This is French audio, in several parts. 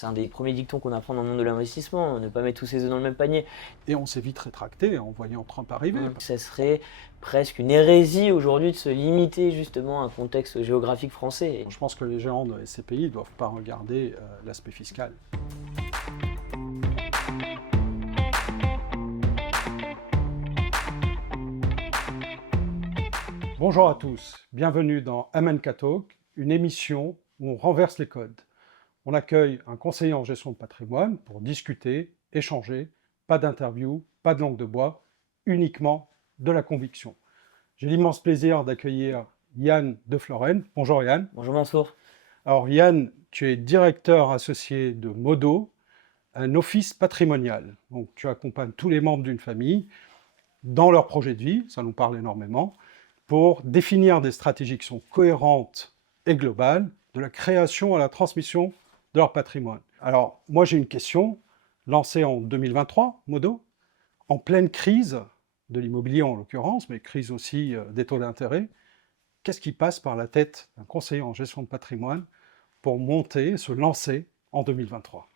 C'est un des premiers dictons qu'on apprend dans le monde de l'investissement, ne pas mettre tous ses œufs dans le même panier. Et on s'est vite rétracté en voyant Trump arriver. Ça serait presque une hérésie aujourd'hui de se limiter justement à un contexte géographique français. Je pense que les géants de SCPI ne doivent pas regarder l'aspect fiscal. Bonjour à tous, bienvenue dans MNK Talk, une émission où on renverse les codes. On accueille un conseiller en gestion de patrimoine pour discuter, échanger, pas d'interview, pas de langue de bois, uniquement de la conviction. J'ai l'immense plaisir d'accueillir Yann de Floren. Bonjour Yann. Bonjour Mansour. Alors Yann, tu es directeur associé de Modo, un office patrimonial. Donc tu accompagnes tous les membres d'une famille dans leur projet de vie, ça nous parle énormément, pour définir des stratégies qui sont cohérentes et globales, de la création à la transmission de leur patrimoine. Alors, moi j'ai une question, lancée en 2023, Modo, en pleine crise de l'immobilier en l'occurrence, mais crise aussi des taux d'intérêt. Qu'est-ce qui passe par la tête d'un conseiller en gestion de patrimoine pour monter, se lancer en 2023?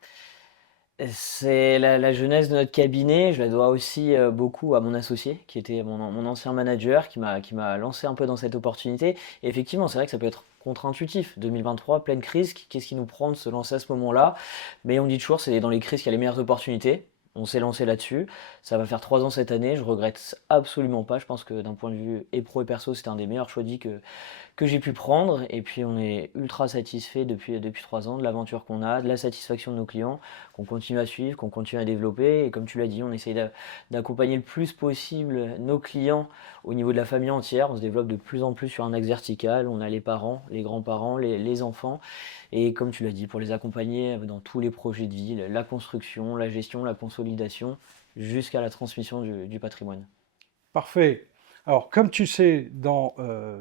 C'est la jeunesse de notre cabinet, je la dois aussi beaucoup à mon associé, qui était mon ancien manager, qui m'a lancé un peu dans cette opportunité. Et effectivement, c'est vrai que ça peut être contre-intuitif. 2023, pleine crise, qu'est-ce qui nous prend de se lancer à ce moment-là? Mais on dit toujours, c'est dans les crises qu'il y a les meilleures opportunités. On s'est lancé là-dessus. Ça va faire 3 ans cette année, je regrette absolument pas. Je pense que d'un point de vue et pro et perso, c'était un des meilleurs choix de vie que j'ai pu prendre. Et puis on est ultra satisfait depuis 3 ans de l'aventure qu'on a, de la satisfaction de nos clients, qu'on continue à suivre, qu'on continue à développer. Et comme tu l'as dit, on essaye d'accompagner le plus possible nos clients au niveau de la famille entière. On se développe de plus en plus sur un axe vertical. On a les parents, les grands-parents, les enfants. Et comme tu l'as dit, pour les accompagner dans tous les projets de vie, la construction, la gestion, la consolidation, jusqu'à la transmission du patrimoine. Parfait. Alors, comme tu sais, dans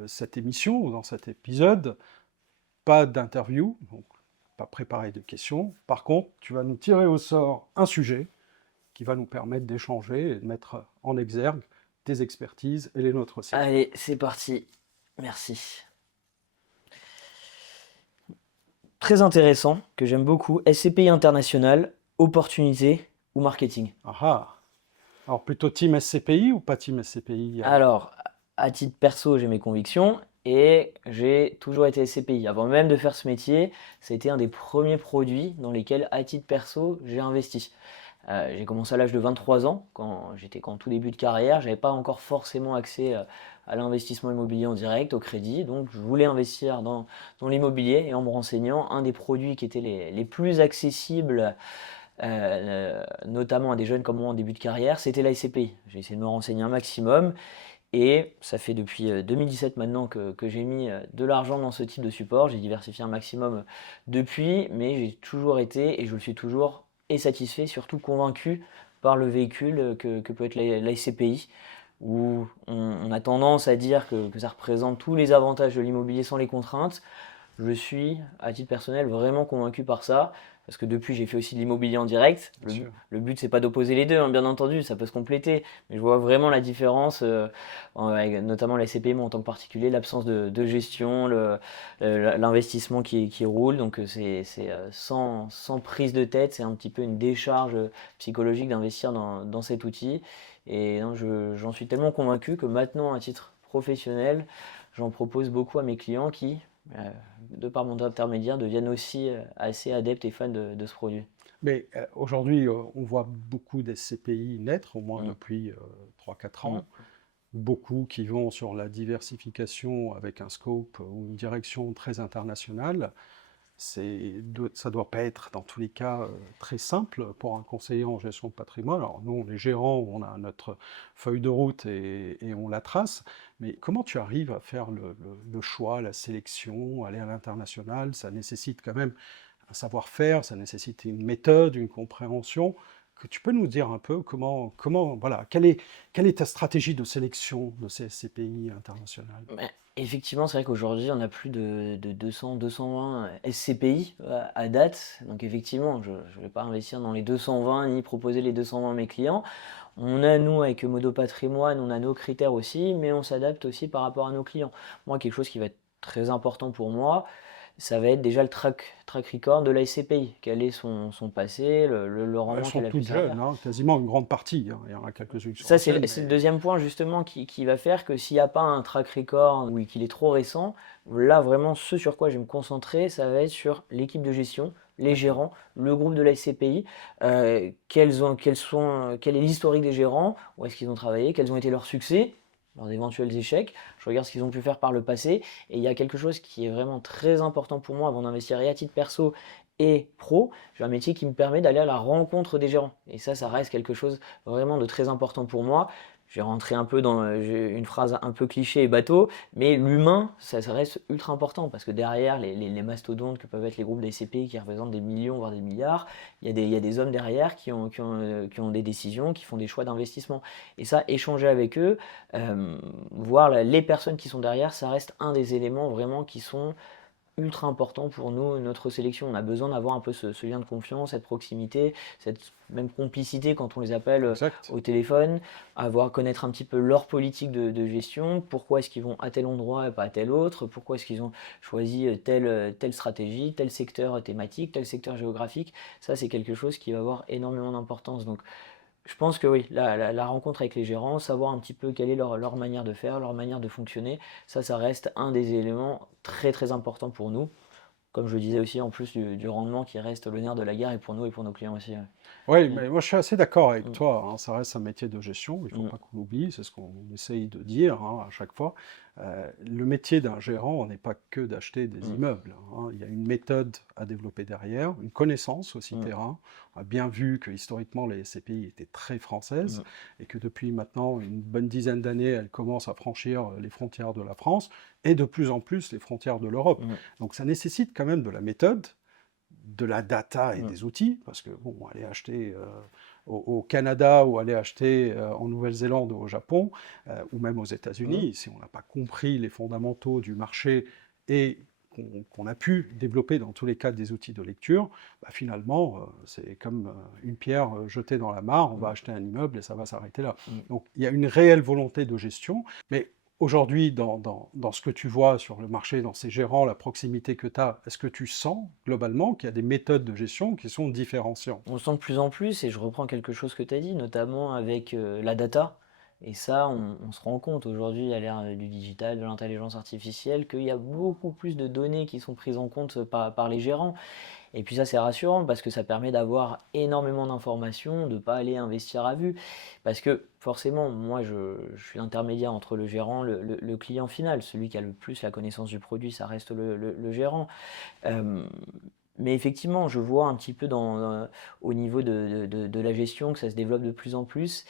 cette émission ou dans cet épisode, pas d'interview, donc pas préparé de questions. Par contre, tu vas nous tirer au sort un sujet qui va nous permettre d'échanger et de mettre en exergue tes expertises et les nôtres aussi. Allez, c'est parti. Merci. Très intéressant, que j'aime beaucoup. SCPI international, opportunité ou marketing? Ah ah. Alors, plutôt team SCPI ou pas team SCPI? Alors, à titre perso, j'ai mes convictions et j'ai toujours été SCPI. Avant même de faire ce métier, c'était un des premiers produits dans lesquels, à titre perso, j'ai investi. J'ai commencé à l'âge de 23 ans, quand j'étais en tout début de carrière. J'avais pas encore forcément accès à l'investissement immobilier en direct, au crédit. Donc, je voulais investir dans l'immobilier et en me renseignant, un des produits qui étaient les plus accessibles notamment à des jeunes comme moi en début de carrière, c'était la SCPI. J'ai essayé de me renseigner un maximum et ça fait depuis 2017 maintenant que j'ai mis de l'argent dans ce type de support. J'ai diversifié un maximum depuis, mais j'ai toujours été et je le suis toujours et satisfait, surtout convaincu par le véhicule que peut être la SCPI, où on a tendance à dire que ça représente tous les avantages de l'immobilier sans les contraintes. Je suis, à titre personnel, vraiment convaincu par ça, parce que depuis, j'ai fait aussi de l'immobilier en direct. Bien sûr. Le but, c'est pas d'opposer les deux, hein, bien entendu, ça peut se compléter, mais je vois vraiment la différence, notamment la SCPI, moi, en tant que particulier, l'absence de gestion, l'investissement qui roule, donc c'est sans prise de tête, c'est un petit peu une décharge psychologique d'investir dans cet outil. Et non, j'en suis tellement convaincu que maintenant, à titre professionnel, j'en propose beaucoup à mes clients qui, euh, de par mon intermédiaire, deviennent aussi assez adeptes et fans de ce produit. Mais aujourd'hui, on voit beaucoup des SCPI naître, au moins Mm. depuis 3-4 Mm. ans. Beaucoup qui vont sur la diversification avec un scope ou une direction très internationale. Ça ne doit pas être dans tous les cas très simple pour un conseiller en gestion de patrimoine. Alors nous, on est gérants, on a notre feuille de route et on la trace, mais comment tu arrives à faire le choix, la sélection, aller à l'international? Ça nécessite quand même un savoir-faire, ça nécessite une méthode, une compréhension. Que tu peux nous dire un peu voilà, quelle est ta stratégie de sélection de ces SCPI internationales? Effectivement, c'est vrai qu'aujourd'hui, on a plus de 200, 220 SCPI à date. Donc effectivement, je ne vais pas investir dans les 220 ni proposer les 220 à mes clients. On a, nous, avec Modo Patrimoine, on a nos critères aussi, mais on s'adapte aussi par rapport à nos clients. Moi, quelque chose qui va être très important pour moi, ça va être déjà le track record de la SCPI. Quel est son passé, le Elles rendement sont qu'elle a pu toutes servir. jeunes, hein, quasiment une grande partie, hein. Il y en a quelques-unes qui sont Ça, c'est anciennes, c'est le mais deuxième point justement qui va faire que s'il n'y a pas un track record ou qu'il est trop récent, là vraiment ce sur quoi je vais me concentrer, ça va être sur l'équipe de gestion, les d'accord. gérants, le groupe de la SCPI, quel est l'historique des gérants, où est-ce qu'ils ont travaillé, quels ont été leurs succès, leurs éventuels échecs. Je regarde ce qu'ils ont pu faire par le passé. Et il y a quelque chose qui est vraiment très important pour moi avant d'investir et à titre perso et pro. J'ai un métier qui me permet d'aller à la rencontre des gérants. Et ça reste quelque chose vraiment de très important pour moi. Je vais rentrer un peu dans une phrase un peu cliché et bateau, mais l'humain, ça reste ultra important parce que derrière les mastodontes que peuvent être les groupes d'ACP qui représentent des millions, voire des milliards, il y a des hommes derrière qui ont des décisions, qui font des choix d'investissement. Et ça, échanger avec eux, voir les personnes qui sont derrière, ça reste un des éléments vraiment qui sont ultra important pour nous, notre sélection. On a besoin d'avoir un peu ce lien de confiance, cette proximité, cette même complicité quand on les appelle Exact. au téléphone, connaître un petit peu leur politique de gestion, pourquoi est-ce qu'ils vont à tel endroit et pas à tel autre, pourquoi est-ce qu'ils ont choisi telle stratégie, tel secteur thématique, tel secteur géographique. Ça, c'est quelque chose qui va avoir énormément d'importance. Donc, je pense que oui, la rencontre avec les gérants, savoir un petit peu quelle est leur manière de faire, leur manière de fonctionner, ça reste un des éléments très très importants pour nous. Comme je le disais aussi, en plus du rendement qui reste le nerf de la guerre et pour nous et pour nos clients aussi. Ouais. Oui, Mm, mais moi je suis assez d'accord avec mm, toi, hein. Ça reste un métier de gestion, il ne faut mm, pas qu'on l'oublie, c'est ce qu'on essaye de dire, hein, à chaque fois. Le métier d'un gérant n'est pas que d'acheter des mm, immeubles, hein. Il y a une méthode à développer derrière, une connaissance aussi mm, terrain. On a bien vu que historiquement les SCPI étaient très françaises mm, et que depuis maintenant une bonne dizaine d'années, elles commencent à franchir les frontières de la France et de plus en plus les frontières de l'Europe. mm, Donc ça nécessite quand même de la méthode, de la data et mm, des outils, parce que bon, aller acheter au Canada ou aller acheter en Nouvelle-Zélande ou au Japon, ou même aux mm. États-Unis, si on n'a pas compris les fondamentaux du marché et qu'on a pu développer dans tous les cas des outils de lecture, bah finalement, c'est comme une pierre jetée dans la mare, on va Mm, acheter un immeuble et ça va s'arrêter là. mm. Donc il y a une réelle volonté de gestion, mais aujourd'hui, dans ce que tu vois sur le marché, dans ces gérants, la proximité que tu as, est-ce que tu sens globalement qu'il y a des méthodes de gestion qui sont différenciantes? On le sent de plus en plus, et je reprends quelque chose que tu as dit, notamment avec la data. Et ça, on se rend compte aujourd'hui, à l'ère du digital, de l'intelligence artificielle, qu'il y a beaucoup plus de données qui sont prises en compte par les gérants. Et puis ça, c'est rassurant parce que ça permet d'avoir énormément d'informations, de ne pas aller investir à vue. Parce que forcément, moi, je suis l'intermédiaire entre le gérant, le client final. Celui qui a le plus la connaissance du produit, ça reste le gérant. Euh, mais effectivement, je vois un petit peu au niveau de la gestion que ça se développe de plus en plus.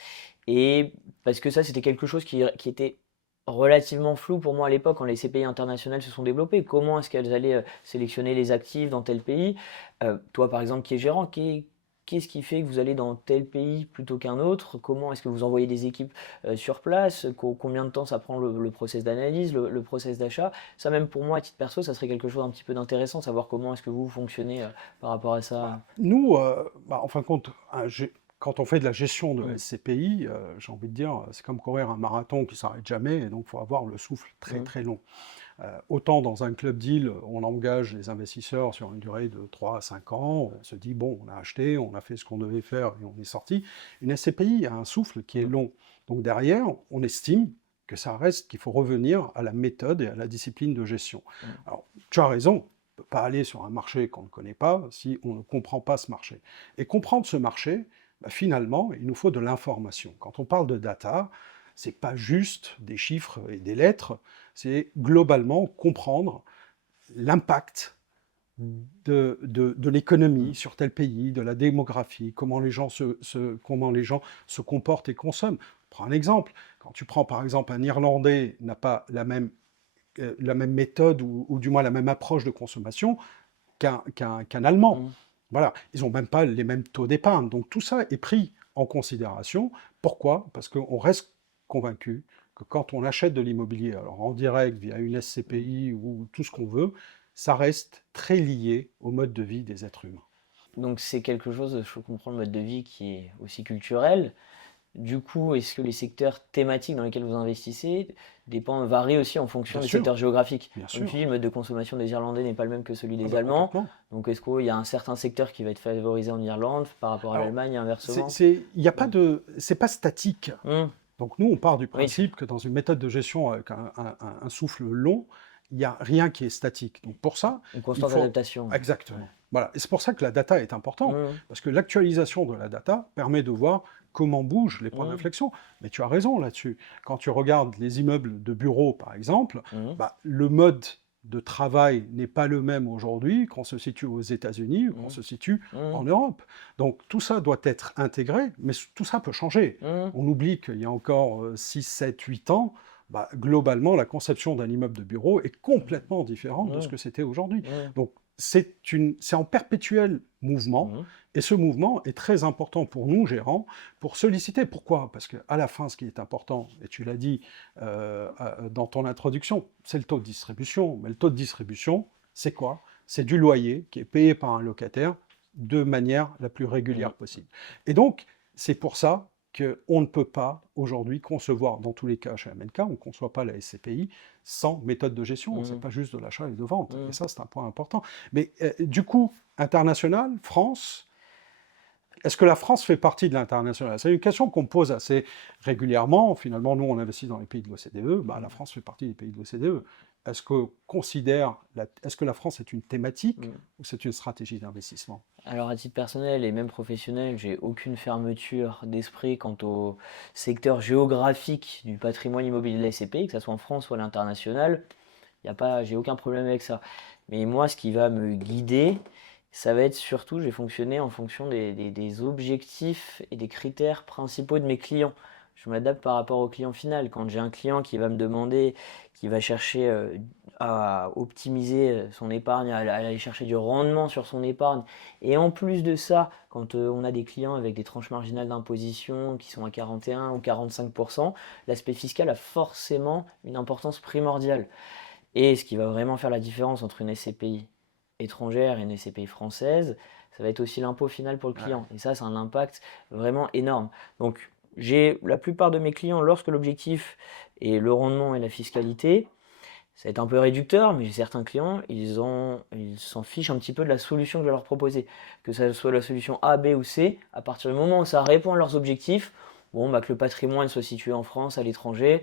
Et parce que ça, c'était quelque chose qui était relativement flou pour moi à l'époque quand les CPI internationales se sont développées. Comment est-ce qu'elles allaient sélectionner les actifs dans tel pays? Toi, par exemple, qui est gérant, qu'est-ce qui fait que vous allez dans tel pays plutôt qu'un autre? Comment est-ce que vous envoyez des équipes sur place? Combien de temps ça prend le process d'analyse, le process d'achat? Ça, même pour moi, à titre perso, ça serait quelque chose un petit peu d'intéressant, savoir comment est-ce que vous fonctionnez par rapport à ça. Bah, nous, en fin de compte, quand on fait de la gestion de Mm, SCPI, j'ai envie de dire, c'est comme courir un marathon qui s'arrête jamais, et donc il faut avoir le souffle très mm, très long. Autant dans un club deal, on engage les investisseurs sur une durée de 3 à 5 ans, on se dit, bon, on a acheté, on a fait ce qu'on devait faire et on est sorti. Une SCPI a un souffle qui est mm, long. Donc derrière, on estime que ça reste, qu'il faut revenir à la méthode et à la discipline de gestion. mm, Alors, tu as raison, on ne peut pas aller sur un marché qu'on ne connaît pas si on ne comprend pas ce marché. Et comprendre ce marché, bah, finalement, il nous faut de l'information. Quand on parle de data, c'est pas juste des chiffres et des lettres, c'est globalement comprendre l'impact de l'économie mm, sur tel pays, de la démographie, comment les gens comment les gens se comportent et consomment. Prends un exemple. Quand tu prends par exemple un Irlandais n'a pas la même méthode ou du moins la même approche de consommation qu'un Allemand. mm. Voilà, ils n'ont même pas les mêmes taux d'épargne. Donc tout ça est pris en considération. Pourquoi? Parce qu'on reste convaincu que quand on achète de l'immobilier, alors en direct, via une SCPI ou tout ce qu'on veut, ça reste très lié au mode de vie des êtres humains. Donc c'est quelque chose, je comprends le mode de vie qui est aussi culturel. Du coup, est-ce que les secteurs thématiques dans lesquels vous investissez varient aussi en fonction Bien des sûr, secteurs géographiques? bien Comme tu sûr. dis, le mode de consommation des Irlandais n'est pas le même que celui Ah des bah Allemands. complètement. Donc, est-ce qu'il y a un certain secteur qui va être favorisé en Irlande par rapport à Alors, l'Allemagne et inversement? il y a pas Hmm. c'est pas statique. Hmm. Donc nous, on part du Oui, principe que dans une méthode de gestion avec un souffle long, il n'y a rien qui est statique. Donc pour ça, une il constante faut... adaptation. Ouais. Exactement. Voilà. Et c'est pour ça que la data est importante, Hmm. parce que l'actualisation de la data permet de voir comment bougent les points Hmm. d'inflexion. Mais tu as raison là-dessus. Quand tu regardes les immeubles de bureaux, par exemple, Hmm. bah, le mode de travail n'est pas le même aujourd'hui qu'on se situe aux États-Unis ou qu'on Hmm. se situe en Hmm. Europe. Donc tout ça doit être intégré, mais tout ça peut changer. Hmm. On oublie qu'il y a encore 6, 7, 8 ans, bah, globalement, la conception d'un immeuble de bureau est complètement différente de ce Hmm. que c'était aujourd'hui. Hmm. Donc c'est en perpétuel mouvement, Hmm. et ce mouvement est très important pour nous, gérants, pour solliciter. Pourquoi? Parce qu'à la fin, ce qui est important, et tu l'as dit dans ton introduction, c'est le taux de distribution. Mais le taux de distribution, c'est quoi? C'est du loyer qui est payé par un locataire de manière la plus régulière Hmm. possible. Et donc, c'est pour ça qu'on ne peut pas aujourd'hui concevoir, dans tous les cas chez MNK, on ne conçoit pas la SCPI sans méthode de gestion. C'est Hmm. pas juste de l'achat et de vente. Et Hmm. ça, c'est un point important. Mais du coup, international, France, est-ce que la France fait partie de l'international? C'est une question qu'on me pose assez régulièrement. Finalement, nous, on investit dans les pays de l'OCDE. Bah, la France fait partie des pays de l'OCDE. Est-ce que la France est une thématique Hmm. ou c'est une stratégie d'investissement? Alors, à titre personnel et même professionnel, j'ai aucune fermeture d'esprit quant au secteur géographique du patrimoine immobilier de la SCPI, que ce soit en France ou à l'international. J'ai aucun problème avec ça. Mais moi, ce qui va me guider, ça va être surtout, je vais fonctionner en fonction des objectifs et des critères principaux de mes clients. Je m'adapte par rapport au client final. Quand j'ai un client qui va me demander, qui va chercher à optimiser son épargne, à aller chercher du rendement sur son épargne, et en plus de ça, quand on a des clients avec des tranches marginales d'imposition qui sont à 41 ou 45%, l'aspect fiscal a forcément une importance primordiale. Et ce qui va vraiment faire la différence entre une SCPI étrangère et une SCPI française, ça va être aussi l'impôt final pour le Ouais. client. Et ça, c'est un impact vraiment énorme. Donc, j'ai la plupart de mes clients, lorsque l'objectif est le rendement et la fiscalité, ça va être un peu réducteur, mais j'ai certains clients, ils s'en fichent un petit peu de la solution que je vais leur proposer. Que ce soit la solution A, B ou C, à partir du moment où ça répond à leurs objectifs, bon, bah, que le patrimoine soit situé en France, à l'étranger,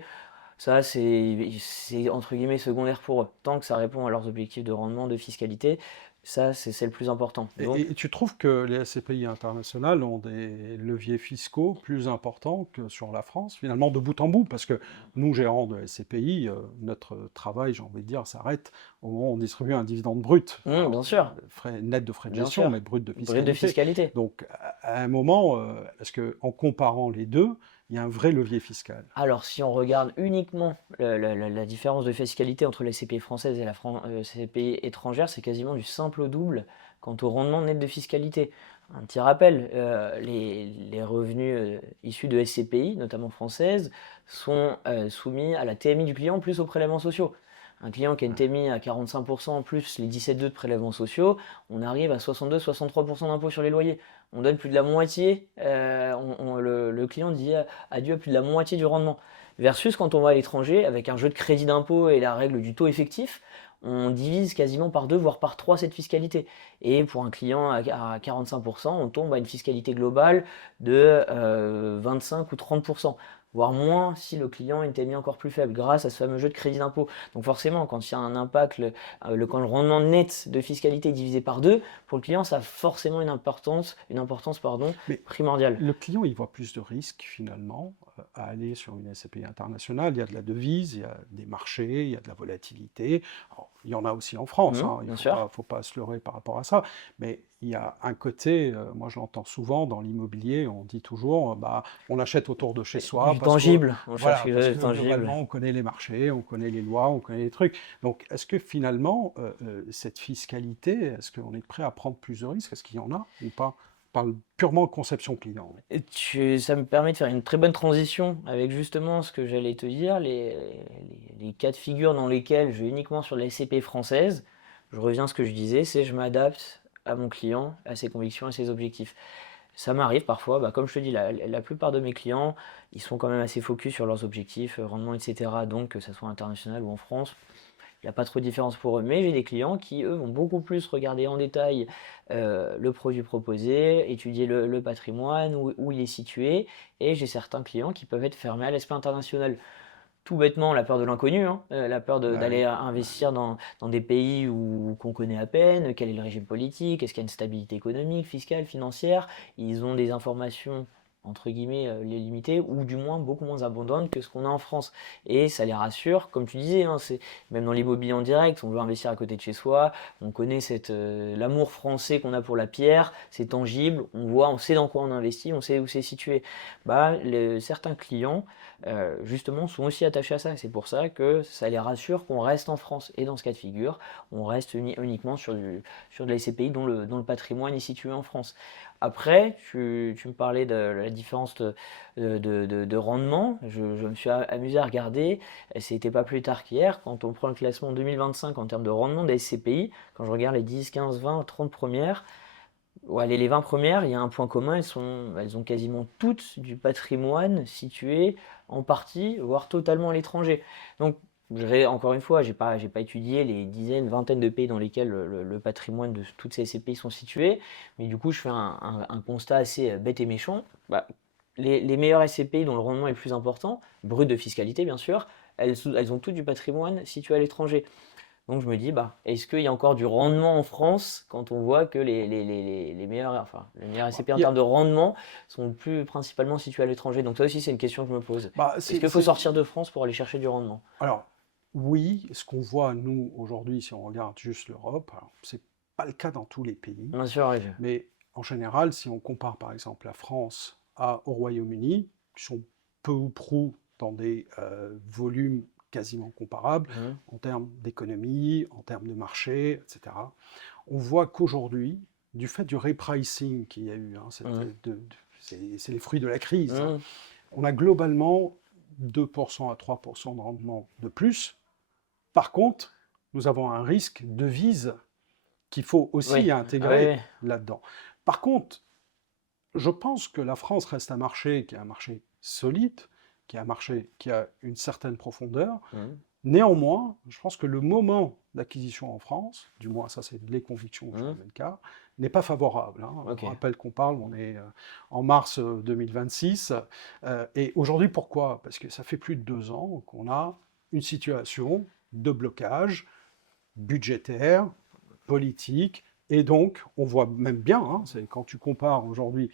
ça, c'est entre guillemets secondaire pour eux. Tant que ça répond à leurs objectifs de rendement, de fiscalité, ça, c'est le plus important. Donc, Et tu trouves que les SCPI internationales ont des leviers fiscaux plus importants que sur la France, finalement, de bout en bout? Parce que nous, gérants de SCPI, notre travail, j'ai envie de dire, s'arrête au moment où on distribue un dividende brut. Alors, bien sûr, net de frais de bien gestion, sûr. mais brut de Brut de fiscalité. fiscalité. Donc, à un moment, est-ce qu'en comparant les deux, il y a un vrai levier fiscal? Alors, si on regarde uniquement la différence de fiscalité entre les CPI françaises et la CPI étrangère, c'est quasiment du simple au double quant au rendement net de fiscalité. Un petit rappel, les revenus issus de SCPI, notamment françaises, sont soumis à la TMI du client plus aux prélèvements sociaux. Un client qui a une TMI à 45% plus les 17,2 de prélèvements sociaux, on arrive à 62-63% d'impôt sur les loyers. On donne plus de la moitié, le client dit adieu à plus de la moitié du rendement. Versus quand on va à l'étranger, avec un jeu de crédit d'impôt et la règle du taux effectif, on divise quasiment par deux, voire par trois cette fiscalité. Et pour un client à 45%, on tombe à une fiscalité globale de 25 ou 30%, voire moins si le client était mis encore plus faible, grâce à ce fameux jeu de crédit d'impôt. Donc forcément, quand il y a un impact, quand le rendement net de fiscalité est divisé par deux, pour le client, ça a forcément une importance pardon, Mais primordiale. le client, il voit plus de risques finalement à aller sur une SCPI internationale. Il y a de la devise, il y a des marchés, il y a de la volatilité. Alors, il y en a aussi en France, hein, il Bien ne sûr. faut pas se leurrer par rapport à ça. Mais il y a un côté, moi je l'entends souvent dans l'immobilier, on dit toujours, bah, on achète autour de chez soi Du parce que, tangible, on cherche voilà, quelque parce chose que de tangible. globalement on connaît les marchés, on connaît les lois, on connaît les trucs. Donc est-ce que finalement, cette fiscalité, est-ce qu'on est prêt à prendre plus de risques? Est-ce qu'il y en a ou pas? Je parle purement conception client. Ça me permet de faire une très bonne transition avec justement ce que j'allais te dire, les cas de figure dans lesquels je vais uniquement sur la SCP française. Je reviens à ce que je disais, c'est je m'adapte à mon client, à ses convictions, à ses objectifs. Ça m'arrive parfois, bah, comme je te dis, la plupart de mes clients, ils sont quand même assez focus sur leurs objectifs, rendement, etc. Donc, que ça soit international ou en France, il n'y a pas trop de différence pour eux. Mais j'ai des clients qui, eux, vont beaucoup plus regarder en détail le produit proposé, étudier le patrimoine, où il est situé. Et j'ai certains clients qui peuvent être fermés à l'aspect international. Tout bêtement, la peur de l'inconnu, hein, la peur Bah d'aller oui, bah oui. investir dans des pays qu'on connaît à peine, quel est le régime politique, est-ce qu'il y a une stabilité économique, fiscale, financière. Ils ont des informations, entre guillemets, les limitées, ou du moins beaucoup moins abondantes que ce qu'on a en France. Et ça les rassure, comme tu disais, hein, même dans l'immobilier en direct, on veut investir à côté de chez soi, on connaît l'amour français qu'on a pour la pierre, c'est tangible, on voit, on sait dans quoi on investit, on sait où c'est situé. Bah, certains clients justement, sont aussi attachés à ça. C'est pour ça que ça les rassure qu'on reste en France. Et dans ce cas de figure, on reste uniquement sur de la SCPI dont le patrimoine est situé en France. Après, tu me parlais de la différence de rendement. Je me suis amusé à regarder. C'était pas plus tard qu'hier. Quand on prend le classement 2025 en termes de rendement des SCPI, quand je regarde les 10, 15, 20, 30 premières, ouais, les 20 premières, il y a un point commun, elles ont quasiment toutes du patrimoine situé en partie, voire totalement à l'étranger. Donc, encore une fois, j'ai pas étudié les dizaines, vingtaines de pays dans lesquels le patrimoine de toutes ces pays sont situés, mais du coup, je fais un constat assez bête et méchant. Bah, les meilleures SCPI dont le rendement est le plus important, brut de fiscalité bien sûr, elles ont toutes du patrimoine situé à l'étranger. Donc je me dis, bah, est-ce qu'il y a encore du rendement en France quand on voit que les meilleurs, enfin, les meilleurs Bah, SCP en il y a- termes de rendement sont plus principalement situés à l'étranger. Donc ça aussi, c'est une question que je me pose. bah, Est-ce qu'il faut sortir de France pour aller chercher du rendement? Alors, oui, ce qu'on voit, nous, aujourd'hui, si on regarde juste l'Europe, alors, c'est pas le cas dans tous les pays, Bien sûr, oui. mais en général, si on compare par exemple la France au Royaume-Uni, qui sont peu ou prou dans des volumes quasiment comparables Mhm, en termes d'économie, en termes de marché, etc. On voit qu'aujourd'hui, du fait du repricing qu'il y a eu, hein, mhm, c'est les fruits de la crise, hein, mhm. on a globalement 2% à 3% de rendement de plus. Par contre, nous avons un risque de devise qu'il faut Oui, aussi ah oui, intégrer oui. là-dedans. Par contre, je pense que la France reste un marché qui est un marché solide, qui est un marché qui a une certaine profondeur. Mhm, Néanmoins, je pense que le moment d'acquisition en France, du moins ça c'est les convictions que je mhm. mets le cas, n'est pas favorable, hein. Ok. On rappelle qu'on parle, on est en mars 2026. Et aujourd'hui, pourquoi? Parce que ça fait plus de 2 ans qu'on a une situation de blocage budgétaire, politique, et donc on voit même bien, hein, c'est quand tu compares aujourd'hui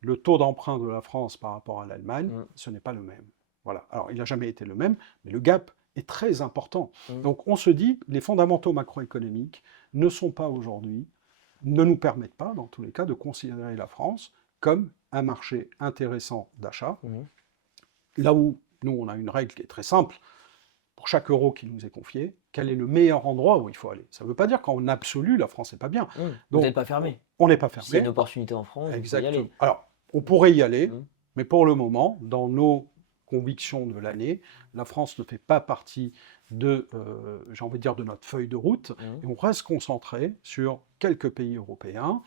le taux d'emprunt de la France par rapport à l'Allemagne, Mhm, ce n'est pas le même. Voilà. Alors, il n'a jamais été le même, mais le gap est très important. mhm, Donc, on se dit, les fondamentaux macroéconomiques ne sont pas aujourd'hui, ne nous permettent pas, dans tous les cas, de considérer la France comme un marché intéressant d'achat. mhm. Là où nous, on a une règle qui est très simple, pour chaque euro qui nous est confié, quel est le meilleur endroit où il faut aller. Ça ne veut pas dire qu'en absolu, la France n'est pas bien. Mhm. Vous n'êtes Donc, pas fermé. on n'est pas S'il y a une fermé. opportunité en France, vous pouvez y Exactement. aller. Alors, on pourrait y aller, Mhm, mais pour le moment, dans nos convictions de l'année, la France ne fait pas partie de, j'ai envie de dire, de notre feuille de route, mhm, et on reste concentré sur quelques pays européens,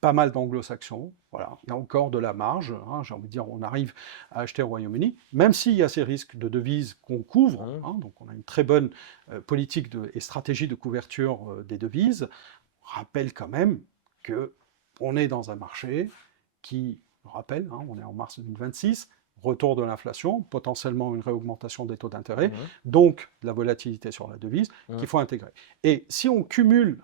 pas mal d'anglo-saxons, voilà, il y a encore de la marge, hein, j'ai envie de dire, on arrive à acheter au Royaume-Uni, même s'il y a ces risques de devises qu'on couvre, mhm. hein, donc on a une très bonne politique et stratégie de couverture des devises, on rappelle quand même que on est dans un marché qui, je rappelle, hein, on est en mars 2026, retour de l'inflation, potentiellement une réaugmentation des taux d'intérêt, Mhm, donc de la volatilité sur la devise qu'il mhm. faut intégrer. Et si on cumule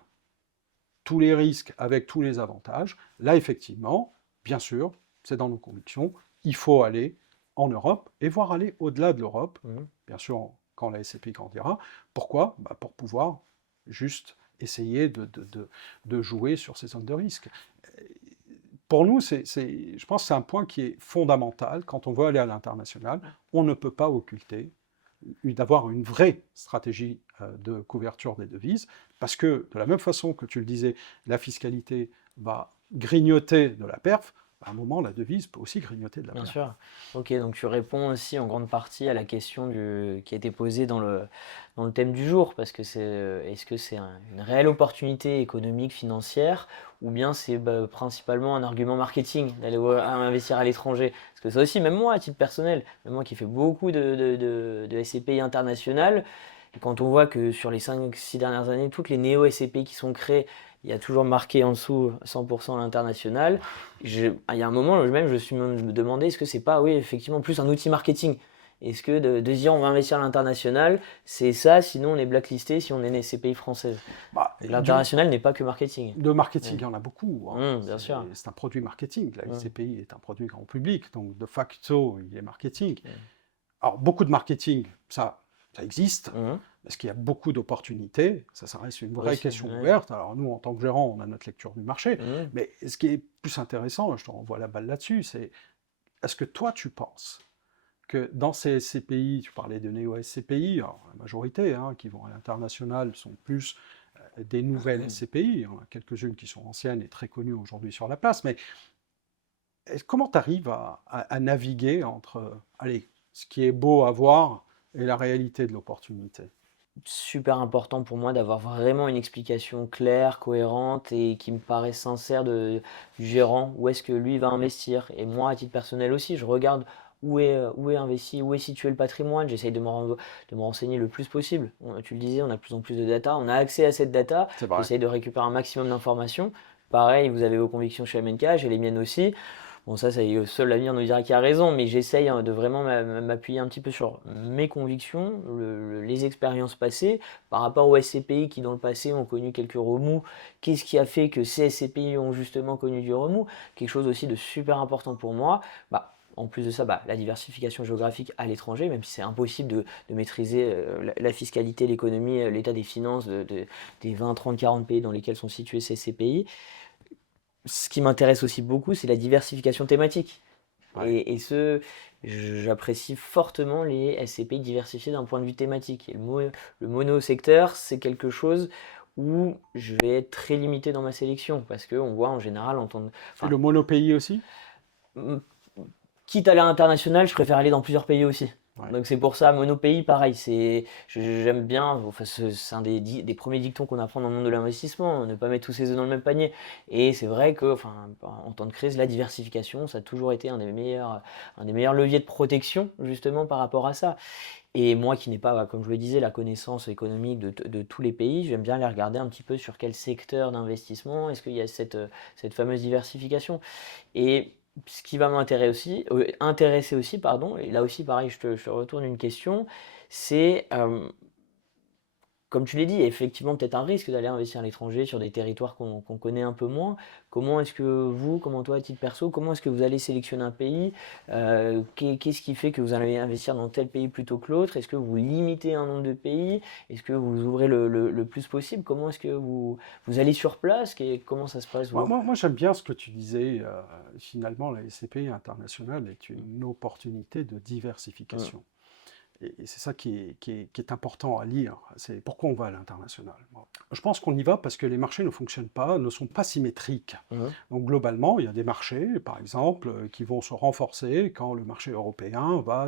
tous les risques avec tous les avantages, là effectivement, bien sûr, c'est dans nos convictions, il faut aller en Europe et voire aller au-delà de l'Europe, Mhm. bien sûr quand la SCPI grandira. Pourquoi? Bah, pour pouvoir juste essayer de jouer sur ces zones de risque. Pour nous, je pense que c'est un point qui est fondamental quand on veut aller à l'international. On ne peut pas occulter d'avoir une vraie stratégie de couverture des devises, parce que de la même façon que tu le disais, la fiscalité va grignoter de la perf, à un moment, la devise peut aussi grignoter de la Bien valeur. sûr. Ok, donc tu réponds aussi en grande partie à la question qui a été posée dans le thème du jour, parce que est-ce que c'est une réelle opportunité économique, financière, ou bien c'est principalement un argument marketing d'aller investir à l'étranger? Parce que ça aussi, même moi, à titre personnel, même moi qui fais beaucoup de SCPI internationales, et quand on voit que sur les 5 6 dernières années, toutes les néo-SCPI qui sont créées, il y a toujours marqué en dessous 100% à l'international. Il y a un moment, même, je me demandais, est-ce que c'est pas, oui, effectivement, plus un outil marketing? Est-ce que de dire on va investir à l'international, c'est ça, sinon on est blacklisté si on est une SCPI française. Bah, Donc l'international n'est pas que marketing. de marketing, Ouais. il y en a beaucoup, hein. Bien sûr. C'est un produit marketing. La Mmh, SCPI est un produit grand public, donc de facto, il est marketing. mmh, Alors, beaucoup de marketing, ça existe. mmh. Est-ce qu'il y a beaucoup d'opportunités? Ça reste une vraie Aussi, question ouais. ouverte. Alors, nous, en tant que gérant, on a notre lecture du marché. Mmh. Mais ce qui est plus intéressant, je te renvoie la balle là-dessus, c'est est-ce que toi, tu penses que dans ces SCPI, tu parlais de néo-SCPI, alors la majorité qui vont à l'international sont plus des nouvelles SCPI, il y en a quelques-unes qui sont anciennes et très connues aujourd'hui sur la place, mais comment tu arrives à naviguer entre, allez, ce qui est beau à voir et la réalité de l'opportunité? Super important pour moi d'avoir vraiment une explication claire, cohérente et qui me paraît sincère du gérant, où est-ce que lui va investir. Et moi, à titre personnel aussi, je regarde où est investi, où est situé le patrimoine. J'essaye de me renseigner le plus possible. Tu le disais, on a de plus en plus de data, on a accès à cette data. C'est vrai. J'essaye de récupérer un maximum d'informations. Pareil, vous avez vos convictions chez MNK, j'ai les miennes aussi. Bon, ça, seul l'avenir nous dira qui a raison, mais j'essaye de vraiment m'appuyer un petit peu sur mes convictions, les expériences passées, par rapport aux SCPI qui, dans le passé, ont connu quelques remous. Qu'est-ce qui a fait que ces SCPI ont justement connu du remous? Quelque chose aussi de super important pour moi. En plus de ça, la diversification géographique à l'étranger, même si c'est impossible de maîtriser la fiscalité, l'économie, l'état des finances des 20, 30, 40 pays dans lesquels sont situés ces SCPI. Ce qui m'intéresse aussi beaucoup, c'est la diversification thématique. Ouais. J'apprécie fortement les SCPI diversifiés d'un point de vue thématique. Et le monosecteur, c'est quelque chose où je vais être très limité dans ma sélection parce qu'on voit en général, Et enfin, le monopays aussi? quitte à aller à l'international, je préfère aller dans plusieurs pays aussi. Ouais. Donc c'est pour ça, monopays, pareil, j'aime bien, enfin, c'est un des premiers dictons qu'on apprend dans le monde de l'investissement, ne pas mettre tous ses œufs dans le même panier. Et c'est vrai que, enfin, en temps de crise, la diversification, ça a toujours été un des meilleurs leviers de protection, justement, par rapport à ça. Et moi qui n'ai pas, comme je le disais, la connaissance économique de tous les pays, j'aime bien aller regarder un petit peu sur quel secteur d'investissement est-ce qu'il y a cette fameuse diversification. Et ce qui va intéresser aussi, pardon, et là aussi pareil, je te retourne une question, c'est comme tu l'as dit, il y a effectivement peut-être un risque d'aller investir à l'étranger sur des territoires qu'on connaît un peu moins. Comment toi à titre perso, comment est-ce que vous allez sélectionner un pays? Qu'est-ce qui fait que vous allez investir dans tel pays plutôt que l'autre? Est-ce que vous limitez un nombre de pays? Est-ce que vous ouvrez le plus possible? Comment est-ce que vous allez sur place? Comment ça se passe, Moi, vous? moi, moi, j'aime bien ce que tu disais. Finalement, la SCPI internationale est une opportunité de Mm, diversification. Et c'est ça qui est important à lire. C'est pourquoi on va à l'international. Bon. Je pense qu'on y va parce que les marchés ne fonctionnent pas, ne sont pas symétriques. mm, Donc globalement, il y a des marchés, par exemple, qui vont se renforcer quand le marché européen va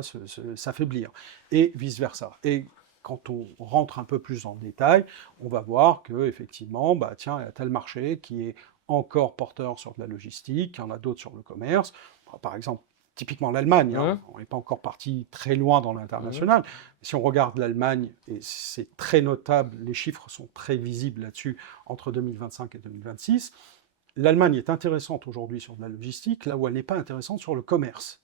s'affaiblir, et vice-versa. Et quand on rentre un peu plus dans le détail, on va voir que effectivement, bah, tiens, il y a tel marché qui est encore porteur sur de la logistique, il y en a d'autres sur le commerce. Par exemple, typiquement l'Allemagne, mm, on n'est pas encore parti très loin dans mm, l'international. Si on regarde l'Allemagne, et c'est très notable, les chiffres sont très visibles là-dessus entre 2025 et 2026, l'Allemagne est intéressante aujourd'hui sur de la logistique, là où elle n'est pas intéressante sur le commerce.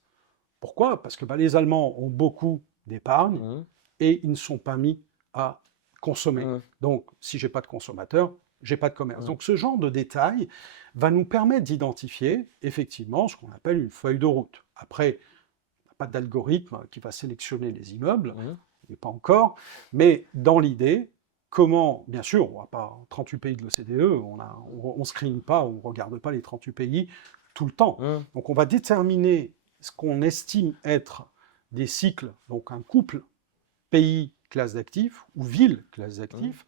Pourquoi? Parce que les Allemands ont beaucoup d'épargne mm, et ils ne sont pas mis à consommer. mm, Donc, si j'ai pas de consommateurs, j'ai pas de commerce. mm. Donc, ce genre de détails va nous permettre d'identifier effectivement ce qu'on appelle une feuille de route. Après, il n'y a pas d'algorithme qui va sélectionner les immeubles, Mmh. il n'est pas encore, mais dans l'idée, comment, bien sûr, on va pas 38 pays de l'OCDE, on screen pas, on ne regarde pas les 38 pays tout le temps. Mmh. Donc on va déterminer ce qu'on estime être des cycles, donc un couple pays classe d'actifs ou ville classe Mmh. d'actifs,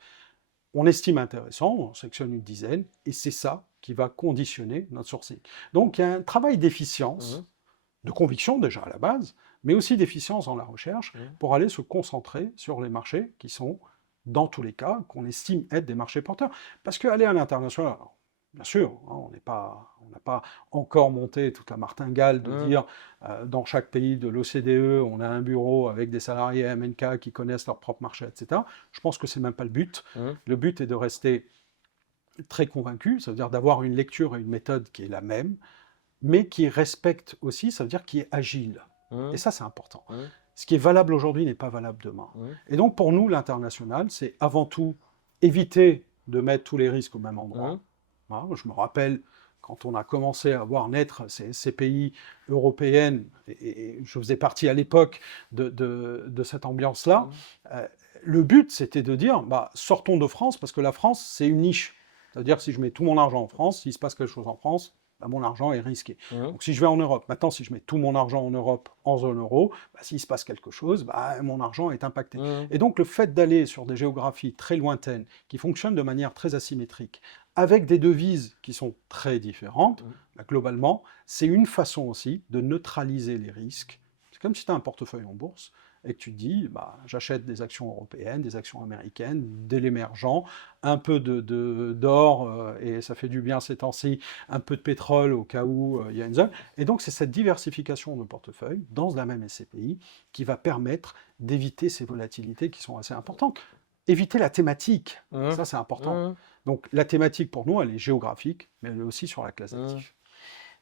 on estime intéressant, on sélectionne une dizaine, et c'est ça qui va conditionner notre sourcing. Donc il y a un travail d'efficience, Mhm. de conviction déjà à la base, mais aussi d'efficience dans la recherche Mhm. pour aller se concentrer sur les marchés qui sont, dans tous les cas, qu'on estime être des marchés porteurs. Parce qu'aller à l'international, alors, bien sûr, hein, on n'a pas encore monté toute la martingale de Mhm. dire dans chaque pays de l'OCDE, on a un bureau avec des salariés MNK qui connaissent leur propre marché, etc. Je pense que c'est même pas le but. Mhm. Le but est de rester très convaincu, ça veut dire d'avoir une lecture et une méthode qui est la même, mais qui respecte aussi, ça veut dire qui est agile. Et Mhm. ça, c'est important. Mhm. Ce qui est valable aujourd'hui n'est pas valable demain. Mhm. Et donc, pour nous, l'international, c'est avant tout éviter de mettre tous les risques au même endroit. Mhm. Voilà, je me rappelle quand on a commencé à voir naître ces pays européennes, et je faisais partie à l'époque de cette ambiance-là, Mhm. euh, le but, c'était de dire, bah, sortons de France, parce que la France, c'est une niche. C'est-à-dire, si je mets tout mon argent en France, s'il se passe quelque chose en France, bah, mon argent est risqué. Mhm. Donc si je vais en Europe, maintenant si je mets tout mon argent en Europe, en zone euro, bah, s'il se passe quelque chose, bah, mon argent est impacté. Mhm. Et donc le fait d'aller sur des géographies très lointaines, qui fonctionnent de manière très asymétrique, avec des devises qui sont très différentes, Mhm. bah, globalement, c'est une façon aussi de neutraliser les risques. C'est comme si tu as un portefeuille en bourse et que tu te dis, bah, j'achète des actions européennes, des actions américaines, de l'émergent, un peu d'or, et ça fait du bien ces temps-ci, un peu de pétrole au cas où il y a une zone. Et donc c'est cette diversification de portefeuille dans la même SCPI qui va permettre d'éviter ces volatilités qui sont assez importantes. Éviter la thématique, Mhm. ça c'est important. Mhm. Donc la thématique pour nous, elle est géographique, mais elle est aussi sur la classe Mhm. d'actifs.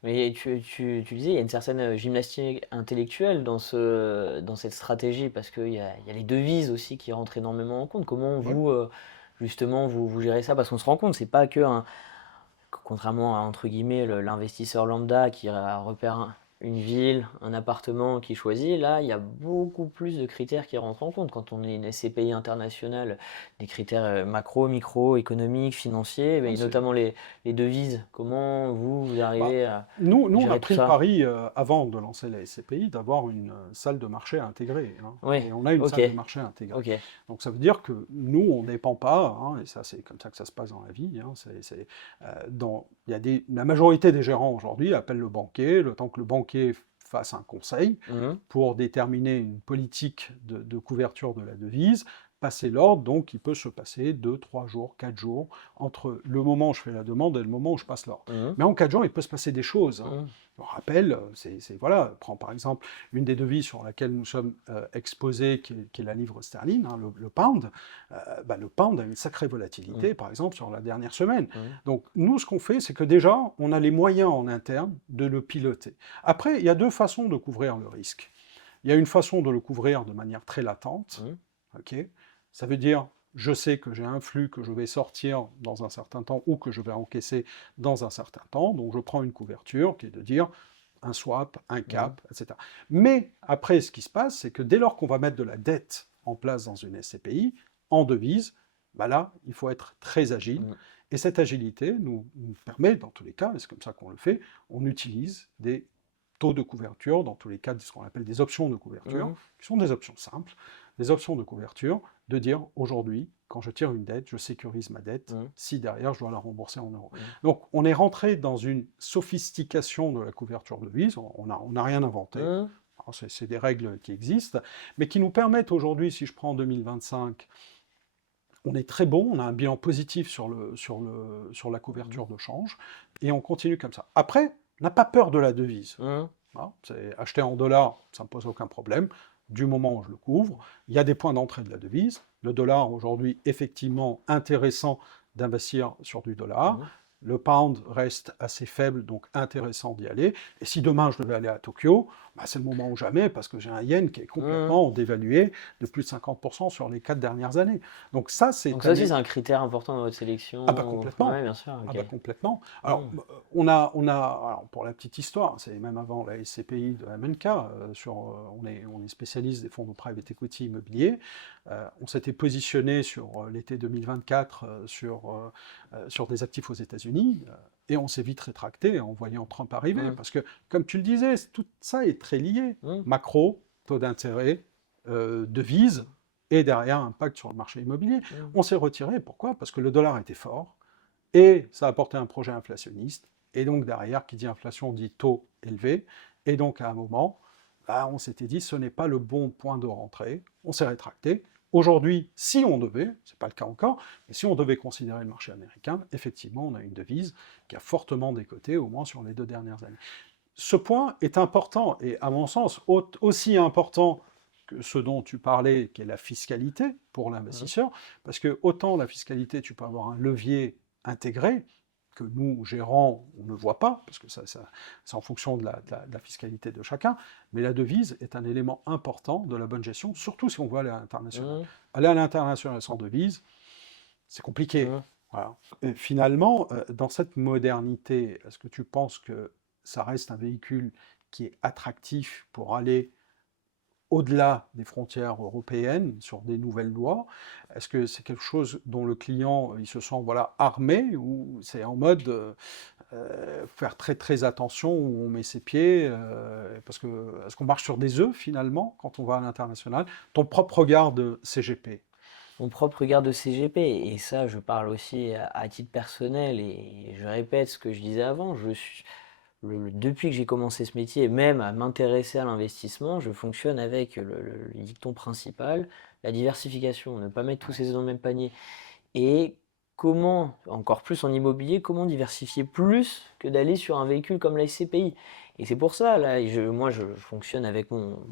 Mais tu disais, il y a une certaine gymnastique intellectuelle dans cette stratégie, parce qu'il y a les devises aussi qui rentrent énormément en compte. Comment Ouais. vous, justement, vous gérez ça? Parce qu'on se rend compte, c'est pas que contrairement à, entre guillemets, l'investisseur lambda qui repère une ville, un appartement qui choisit, là, il y a beaucoup plus de critères qui rentrent en compte. Quand on est une SCPI internationale, des critères macro, micro, économiques, financiers, Ouais, mais notamment les devises. Comment vous bah, arrivez à nous, on a gérer tout pris le ça? pari, avant de lancer la SCPI, d'avoir une salle de marché intégrée, hein. Oui, Et on a une ok, salle de marché intégrée. ok. Donc ça veut dire que nous, on ne dépend pas, hein, et ça c'est comme ça que ça se passe dans la vie, hein, il y a la majorité des gérants aujourd'hui appellent le banquier, le temps que le banquier fasse un conseil Mhm. pour déterminer une politique de couverture de la devise, passer l'ordre, donc il peut se passer 2, 3 jours, 4 jours entre le moment où je fais la demande et le moment où je passe l'ordre. Mhm. Mais en 4 jours, il peut se passer des choses, hein. Mhm. On rappelle, voilà, prends par exemple une des devises sur laquelle nous sommes exposés, qui est la livre sterling, hein, le pound. Bah, le pound a une sacrée Mhm. volatilité, par exemple, sur la dernière semaine. Mhm. Donc nous, ce qu'on fait, c'est que déjà, on a les moyens en interne de le piloter. Après, il y a deux façons de couvrir le risque. Il y a une façon de le couvrir de manière très latente. Mhm. Ok, ça veut dire, je sais que j'ai un flux que je vais sortir dans un certain temps ou que je vais encaisser dans un certain temps. Donc je prends une couverture qui est de dire un swap, un Mhm. cap, etc. Mais après, ce qui se passe, c'est que dès lors qu'on va mettre de la dette en place dans une SCPI, en devise, bah là, il faut être très agile. Mhm. Et cette agilité nous permet, dans tous les cas, et c'est comme ça qu'on le fait, on utilise des taux de couverture, dans tous les cas, ce qu'on appelle des options de couverture, Mhm. qui sont des options simples, des options de couverture, de dire aujourd'hui, quand je tire une dette, je sécurise ma dette, Mhm. si derrière je dois la rembourser en euros. Mhm. Donc on est rentré dans une sophistication de la couverture de devise, on n'a rien inventé, Mhm. c'est des règles qui existent, mais qui nous permettent aujourd'hui, si je prends en 2025, on est très bon, on a un bilan positif sur la Mhm. couverture de change, et on continue comme ça. Après, n'a pas peur de la devise. Mhm. Voilà, c'est acheter en dollars, ça ne me pose aucun problème, du moment où je le couvre. Il y a des points d'entrée de la devise. Le dollar, aujourd'hui, effectivement intéressant d'investir sur du dollar. Mhm. Le pound reste assez faible, donc intéressant d'y aller. Et si demain je devais aller à Tokyo, bah, c'est le moment ou jamais, parce que j'ai un yen qui est Mhm. complètement dévalué de plus de 50% sur les 4 dernières années. Donc ça, Donc c'est ça un... aussi, c'est un critère important dans votre Ah bah sélection. complètement. Ouais, bien sûr, Ah ok. bah complètement. Alors, Mhm. alors, pour la petite histoire, c'est même avant la SCPI de MNK, on est spécialiste des fonds de private equity immobilier. On s'était positionné sur l'été 2024 sur des actifs aux États-Unis, et on s'est vite rétracté en voyant Trump arriver, Mhm. parce que, comme tu le disais, tout ça est très lié. Mhm. Macro, taux d'intérêt, devise, et derrière impact sur le marché immobilier. Mhm. On s'est retiré, pourquoi? Parce que le dollar était fort, et ça a apporté un projet inflationniste. Et donc derrière, qui dit inflation dit taux élevé. Et donc à un moment, bah, on s'était dit ce n'est pas le bon point de rentrée. On s'est rétracté. Aujourd'hui, si on devait, c'est pas le cas encore, mais si on devait considérer le marché américain, effectivement, on a une devise qui a fortement décoté, au moins sur les 2 dernières années. Ce point est important, et à mon sens, aussi important que ce dont tu parlais, qui est la fiscalité pour Mhm. l'investisseur, parce que autant la fiscalité, tu peux avoir un levier intégré, que nous, gérants, on ne voit pas, parce que c'est en fonction de la fiscalité de chacun, mais la devise est un élément important de la bonne gestion, surtout si on veut aller à l'international. Mhm. Aller à l'international sans devise, c'est compliqué. Mhm. Voilà. Et finalement, dans cette modernité, est-ce que tu penses que ça reste un véhicule qui est attractif pour aller au-delà des frontières européennes sur des nouvelles lois? Est-ce que c'est quelque chose dont le client il se sent voilà, armé ou c'est en mode faire très très attention où on met ses pieds parce que est-ce qu'on marche sur des œufs finalement quand on va à l'international? Ton propre regard de CGP. Mon propre regard de CGP, et ça, je parle aussi à titre personnel, et je répète ce que je disais avant, depuis que j'ai commencé ce métier, même à m'intéresser à l'investissement, je fonctionne avec le dicton principal, la diversification, ne pas mettre tous Ouais. ses œufs dans le même panier. Et comment, encore plus en immobilier, comment diversifier plus que d'aller sur un véhicule comme la SCPI? Et c'est pour ça, là, moi, je fonctionne avec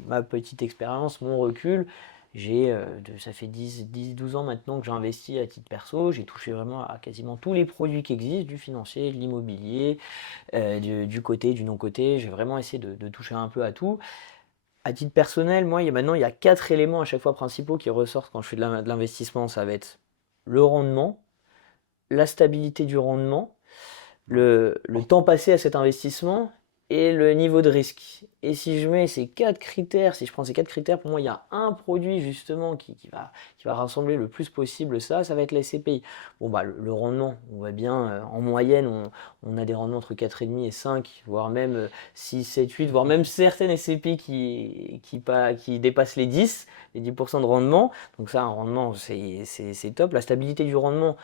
ma petite expérience, mon recul. Ça fait 12 ans maintenant que j'investis à titre perso. J'ai touché vraiment à quasiment tous les produits qui existent, du financier, de l'immobilier, du côté, du non-côté. J'ai vraiment essayé de toucher un peu à tout. À titre personnel, moi, maintenant, il y a 4 éléments à chaque fois principaux qui ressortent quand je fais de l'investissement. Ça va être le rendement, la stabilité du rendement, Ouais. le temps passé à cet investissement et le niveau de risque. Et si je mets ces 4 critères, si je prends ces 4 critères, pour moi, il y a un produit justement qui va rassembler le plus possible ça va être la SCPI. Bon, bah, le rendement, on voit bien, en moyenne, on a des rendements entre 4,5 et 5, voire même 6, 7, 8, voire même certaines SCPI qui dépassent les 10% de rendement. Donc ça, un rendement, c'est top. La stabilité du rendement,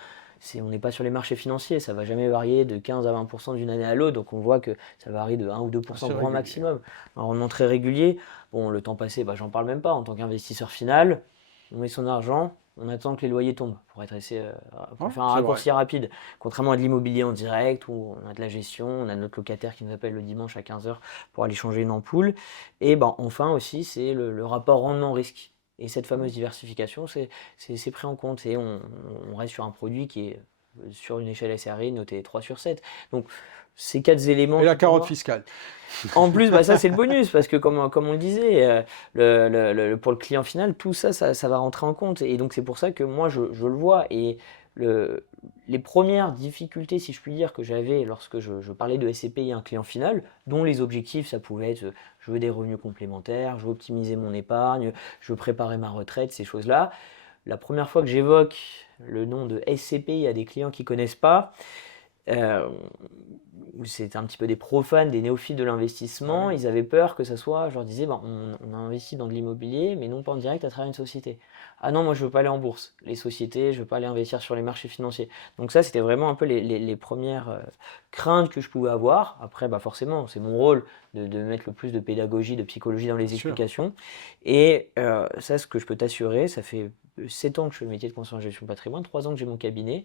on n'est pas sur les marchés financiers, ça va jamais varier de 15 à 20% d'une année à l'autre, donc on voit que ça varie de 1 ou 2% Assez grand régulier. maximum. Un rendement très régulier. Bon, le temps passé, bah, j'en parle même pas. En tant qu'investisseur final, on met son argent, on attend que les loyers tombent Ouais, pour faire un c'est vrai. raccourci rapide. Contrairement à de l'immobilier en direct où on a de la gestion, on a notre locataire qui nous appelle le dimanche à 15 heures pour aller changer une ampoule. Et ben, enfin aussi, c'est le rapport rendement-risque. Et cette Ouais. fameuse diversification, c'est pris en compte et on reste sur un produit qui est sur une échelle SRI noté 3 sur 7. Donc ces 4 éléments Et la qui pour carotte moi, fiscale. en plus, bah, ça c'est le bonus, parce que comme on le disait, pour le client final, tout ça, ça va rentrer en compte. Et donc c'est pour ça que moi je le vois. Et le, les premières difficultés, si je puis dire, que j'avais lorsque je parlais de SCPI à un client final, dont les objectifs, ça pouvait être je veux des revenus complémentaires, je veux optimiser mon épargne, je veux préparer ma retraite, ces choses-là. La première fois que j'évoque le nom de SCPI à des clients qui ne connaissent pas, euh, c'est un petit peu des profanes, des néophytes de l'investissement, Ouais. ils avaient peur que ça soit, je leur disais, ben, on a investi dans de l'immobilier, mais non pas en direct à travers une société. Ah non, moi je veux pas aller en bourse, les sociétés, je veux pas aller investir sur les marchés financiers. Donc ça, c'était vraiment un peu les premières craintes que je pouvais avoir. Après, bah forcément, c'est mon rôle de mettre le plus de pédagogie, de psychologie dans Bien les sûr. explications. Et ça, ce que je peux t'assurer, ça fait 7 ans que je fais le métier de conseiller en gestion de patrimoine, 3 ans que j'ai mon cabinet,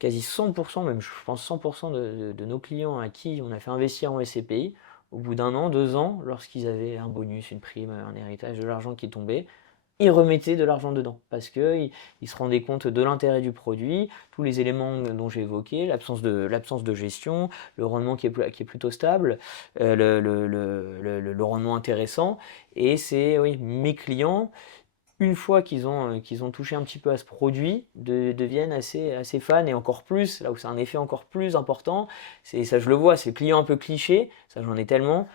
quasi 100%, même je pense 100% de nos clients à qui on a fait investir en SCPI, au bout d'un an, 2 ans, lorsqu'ils avaient un bonus, une prime, un héritage, de l'argent qui tombait, ils remettaient de l'argent dedans parce qu'ils se rendaient compte de l'intérêt du produit, tous les éléments dont j'ai évoqué, l'absence de gestion, le rendement qui est plutôt stable, le rendement intéressant. Et c'est, oui, mes clients, une fois qu'ils ont touché un petit peu à ce produit, deviennent assez fans, et encore plus, là où c'est un effet encore plus important, ça je le vois, c'est client un peu cliché, ça j'en ai tellement,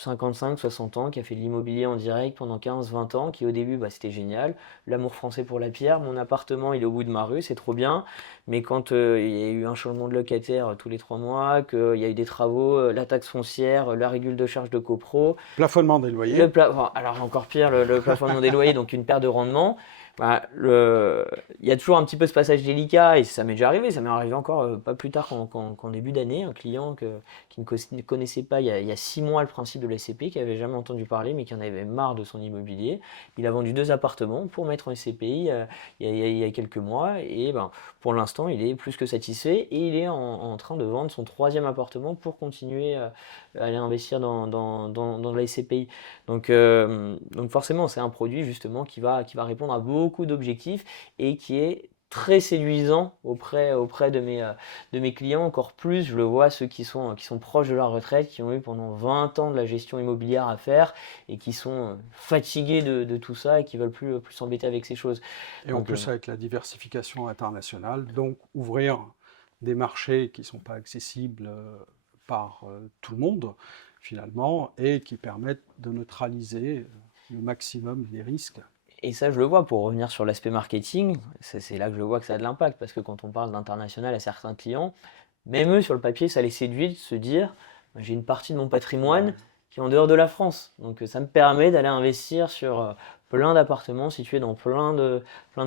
55, 60 ans, qui a fait de l'immobilier en direct pendant 15, 20 ans, qui au début, bah, c'était génial. L'amour français pour la pierre. Mon appartement, il est au bout de ma rue, c'est trop bien. Mais quand il y a eu un changement de locataire tous les 3 mois, qu'il y a eu des travaux, la taxe foncière, la régule de charges de copro, Plafonnement des loyers. enfin, alors encore pire, le plafonnement des loyers, donc une perte de rendement. Bah, il y a toujours un petit peu ce passage délicat, et ça m'est déjà arrivé, ça m'est arrivé encore pas plus tard qu'en début d'année, un client qui ne connaissait pas il y a 6 mois le principe de la SCPI, qui avait jamais entendu parler, mais qui en avait marre de son immobilier. Il a vendu 2 appartements pour mettre en SCPI il y a quelques mois, et ben, pour l'instant il est plus que satisfait, et il est en train de vendre son 3e appartement pour continuer à aller investir dans la SCPI. Donc forcément, c'est un produit justement qui va répondre à beaucoup d'objectifs et qui est très séduisant auprès de mes clients. Encore plus, je le vois, ceux qui sont proches de leur retraite, qui ont eu pendant 20 ans de la gestion immobilière à faire et qui sont fatigués de tout ça et qui veulent plus s'embêter avec ces choses. Et en Donc, plus avec la diversification internationale, donc ouvrir des marchés qui ne sont pas accessibles par tout le monde, finalement, et qui permettent de neutraliser le maximum les risques. Et ça, je le vois, pour revenir sur l'aspect marketing, c'est là que je vois que ça a de l'impact, parce que quand on parle d'international à certains clients, même eux, sur le papier, ça les séduit de se dire, j'ai une partie de mon patrimoine qui est en dehors de la France. Donc ça me permet d'aller investir sur plein d'appartements situés dans plein de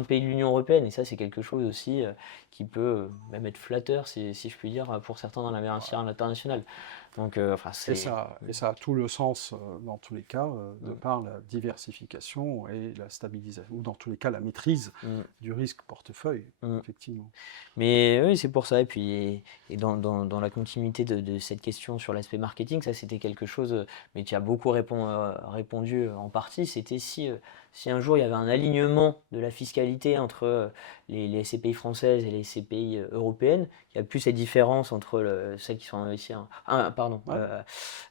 pays de l'Union européenne. Et ça, c'est quelque chose aussi qui peut même être flatteur, si je puis dire, pour certains dans l'investissement international. Donc, enfin, Et ça a tout le sens dans tous les cas, de Mm. par la diversification et la stabilisation, ou dans tous les cas la maîtrise Mm. du risque portefeuille, Mm. effectivement. Mais oui, c'est pour ça. Et puis, et dans la continuité de cette question sur l'aspect marketing, ça c'était quelque chose, mais tu as beaucoup répondu en partie. C'était si un jour il y avait un alignement de la fiscalité entre les SCPI françaises et les SCPI européennes, il n'y a plus cette différence entre celles qui sont Ouais.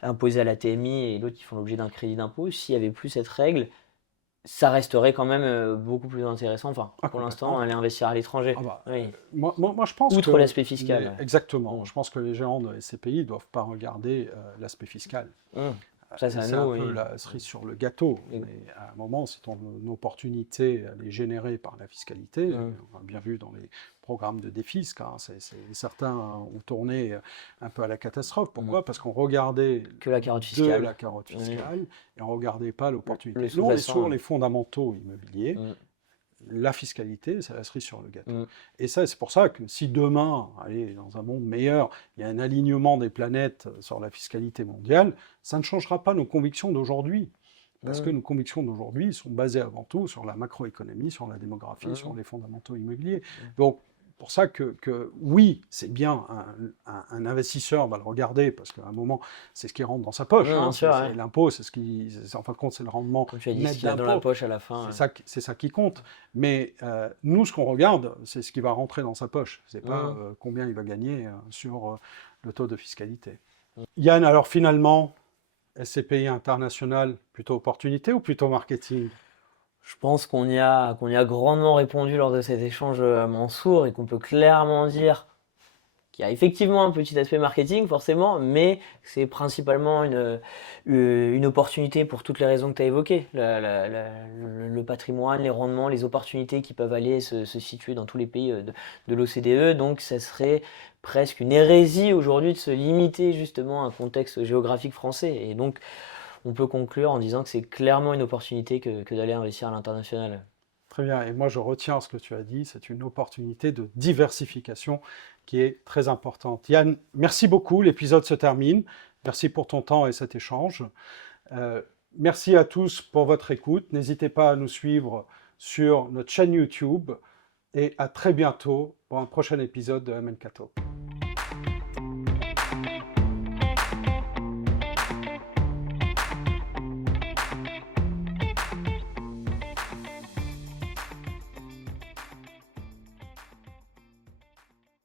imposées à la TMI et d'autres qui font l'objet d'un crédit d'impôt. S'il n'y avait plus cette règle, ça resterait quand même beaucoup plus intéressant. Enfin, Ah, pour complètement. l'instant, aller investir à l'étranger. Ah bah, Oui. moi, je pense Outre que l'aspect fiscal. exactement, Mm. je pense que les géants de SCPI ne doivent pas regarder l'aspect fiscal. Mm. Ça, c'est à C'est un nous, peu oui. la cerise sur le gâteau, Et- mais à un moment, si ton opportunité elle est générée par la fiscalité, Mm. on a bien vu dans les programmes de défisc, hein, certains ont tourné un peu à la catastrophe. Pourquoi? Parce qu'on regardait Que la carotte de fiscale. la carotte Oui. fiscale et on ne regardait pas l'opportunité. Le Nous, on est sous-jacent, sur hein. les fondamentaux immobiliers. Mm. La fiscalité, c'est la cerise sur le gâteau. Mm. Et ça, c'est pour ça que si demain, allez, dans un monde meilleur, il y a un alignement des planètes sur la fiscalité mondiale, ça ne changera pas nos convictions d'aujourd'hui. Parce que Mm. nos convictions d'aujourd'hui sont basées avant tout sur la macroéconomie, sur la démographie, Mm. sur les fondamentaux immobiliers. Donc, pour ça que oui, c'est bien, un investisseur va le regarder, parce qu'à un moment, c'est ce qui rentre dans sa poche. Mm, Hein, bien sûr, ouais. l'impôt, en fin de compte, c'est le rendement Comme tu as dit, net ce qu'il a dans la d'impôt. poche à la fin. C'est ça qui compte. Mais nous, ce qu'on regarde, c'est ce qui va rentrer dans sa poche. C'est pas combien il va gagner sur le taux de fiscalité. Yann, alors finalement, SCPI international, plutôt opportunité ou plutôt marketing? Je pense qu'on y a grandement répondu lors de cet échange Mansour, et qu'on peut clairement dire qu'il y a effectivement un petit aspect marketing, forcément, mais c'est principalement une opportunité pour toutes les raisons que tu as évoquées. Le patrimoine, les rendements, les opportunités qui peuvent aller se situer dans tous les pays de l'OCDE. Donc, ça serait presque une hérésie aujourd'hui de se limiter justement à un contexte géographique français. Et donc, on peut conclure en disant que c'est clairement une opportunité que d'aller investir à l'international. Très bien. Et moi, je retiens ce que tu as dit. C'est une opportunité de diversification qui est très importante. Yann, merci beaucoup. L'épisode se termine. Merci pour ton temps et cet échange. Merci à tous pour votre écoute. N'hésitez pas à nous suivre sur notre chaîne YouTube et à très bientôt pour un prochain épisode de MNCato.